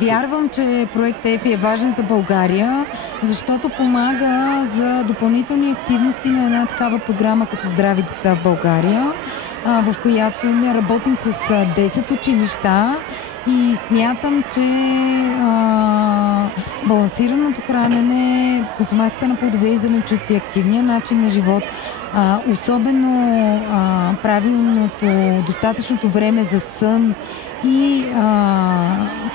Вярвам, че проект ЕФИ е важен за България, защото помага за допълнителни активности на една такава програма като Здрави деца в България, в която не работим с 10 училища и смятам, че балансираното хранене, консумацията на плодове и зеленчуци, активния начин на живот, особено правилното, достатъчното време за сън и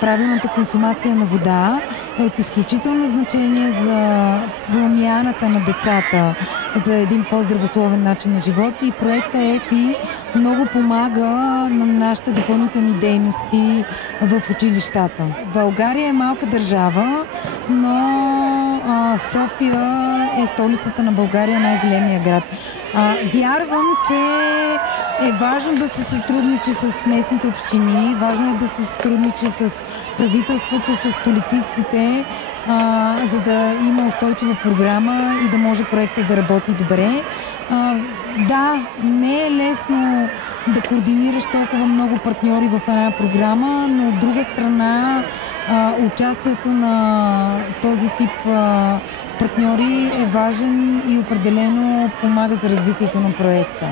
правилната консумация на вода е от изключително значение за промяната на децата за един по-здравословен начин на живот и проекта ЕФИ много помага на нашите допълнителни дейности в училищата. България е малка държава, но София е столицата на България, най-големия град. Вярвам, че е важно да се сътрудничи с местните общини, важно е да се сътрудничи с правителството, с политиците, за да има устойчива програма и да може проектът да работи добре. Да, не е лесно да координираш толкова много партньори в една програма, но от друга страна участието на този тип партньори е важен и определено помага за развитието на проекта.